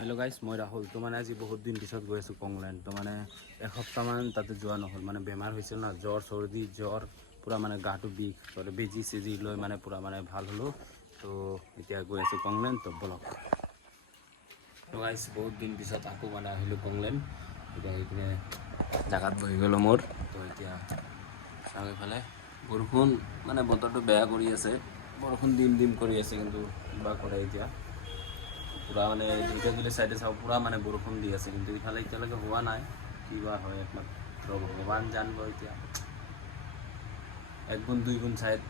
Hello' guys, মই ৰাহুল। তো মানে আজি বহুত দিন পিছত গৈ আছোঁ কংলেণ্ড। তো মানে এসপ্তাহমান তাতে যোৱা নহ'ল, মানে বেমাৰ হৈছিল না, জ্বৰ পূৰা মানে গাটো বিষ, বেজি চেজি লৈ মানে পূৰা মানে ভাল হ'লোঁ। তো এতিয়া গৈ আছোঁ কংলেণ্ড। তো বলক। তো গাইজ বহুত দিন পিছত আকৌ মানে আহিলোঁ কংলেণ্ড। এতিয়া এইপিনে জেগাত বহি গ'লোঁ মোৰ। তো এতিয়া চাওঁ এইফালে বৰষুণ, মানে বতৰটো বেয়া কৰি আছে, বৰষুণ দিম কৰি আছে, কিন্তু কিবা কৰে এতিয়া। পূৰা মানে দুইটা চাইডে চাওঁ, পূৰা মানে বৰষুণ দি আছে, কিন্তু ইফালে এতিয়ালৈকে হোৱা নাই। কিবা হয় একমাত্ৰ ভগৱান জানিব। এতিয়া এক গুণ দুই গুণ চাইড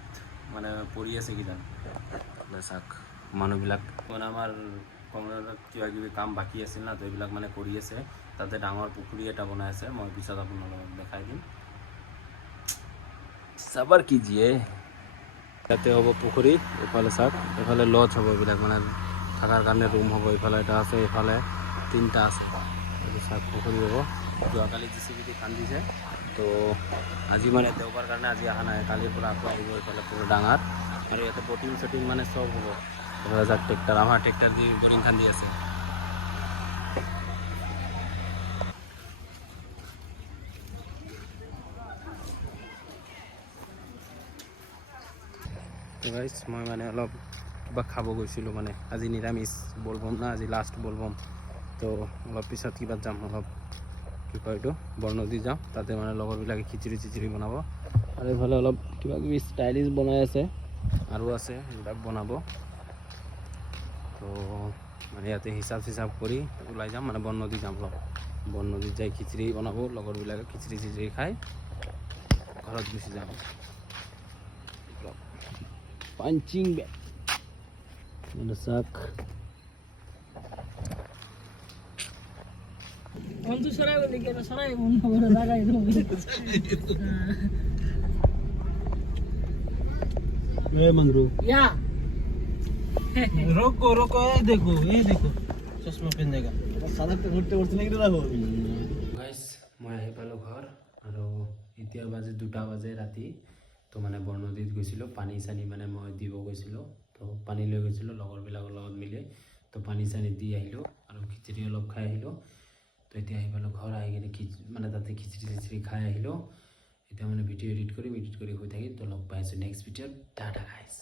মানে পৰি আছে কিজান চাওক মানুহবিলাক। মানে আমাৰ কংলেণ্ডত কিবা কিবি কাম বাকী আছিল না, তো এইবিলাক মানে কৰি আছে। তাতে ডাঙৰ পুখুৰী এটা বনাই আছে, মই পিছত আপোনালোকক দেখাই দিম। চাবাৰ কিজিয়ে তাতে হ'ব পুখুৰী, এইফালে চাওক, এইফালে লজ হ'ব, এইবিলাক মানে থকাৰ কাৰণে ৰুম হ'ব। এইফালে এটা আছে, এইফালে তিনিটা আছে। এইটো চাওক পুখুৰী হ'ব। যোৱাকালি JCB খান্দিছে, তো আজি মানে দেওবাৰ কাৰণে আজি অহা নাই, কালিৰ পৰা আকৌ আহিব। এইফালে পুৰা ডাঙৰ, আৰু ইয়াতে বটিং চটিং মানে চব হ'ব। এইফালে যাক ট্ৰেক্টৰ, আমাৰ ট্ৰেক্টৰ দি বৰিং খান্দি আছে। গাইজ, মই মানে অলপ কিবা খাব গৈছিলোঁ, মানে আজি নিৰামিষ বলবম না, আজি লাষ্ট বলবম। তো অলপ পিছত কিবা যাম, অলপ কি কয় এইটো বৰনদী যাওঁ, তাতে মানে লগৰবিলাকে খিচিৰি বনাব। আৰু এইফালে অলপ কিবা কিবি ষ্টাইলিছ বনাই আছে, আৰু আছে এইবিলাক বনাব। তো মানে ইয়াতে হিচাপ চিচাপ কৰি ওলাই যাম, মানে বৰনদী যাম। অলপ বৰনদীত যাই খিচিৰি বনাব, লগৰবিলাকে খিচিৰি খাই ঘৰত গুচি যাম। পাঞ্চিং বেগ চাক मंगरू या रोको ये देखो चश्मा पहनेगा सादा पे घुरते नहीं रहो गाइस। मैं আহি পালো ঘৰ, আৰু এতিয়া বাজে 2টা বাজে ৰাতি। তো মানে বৰনদীত গৈছিলোঁ, পানী চানী মানে মই দিব গৈছিলোঁ। তো পানী লৈ গৈছিলোঁ লগৰবিলাকৰ লগত মিলি। তো পানী চানী দি আহিলোঁ, আৰু খিচিৰি অলপ খাই আহিলোঁ। তো এতিয়া আহি পালোঁ ঘৰ, আহি কিনে মানে তাতে খিচিৰি খাই আহিলোঁ। এতিয়া মানে ভিডিঅ' এডিট কৰি শুই থাকিম। তো লগ পাই আছোঁ নেক্সট ভিডিঅ'ত। টাটা গাইছ।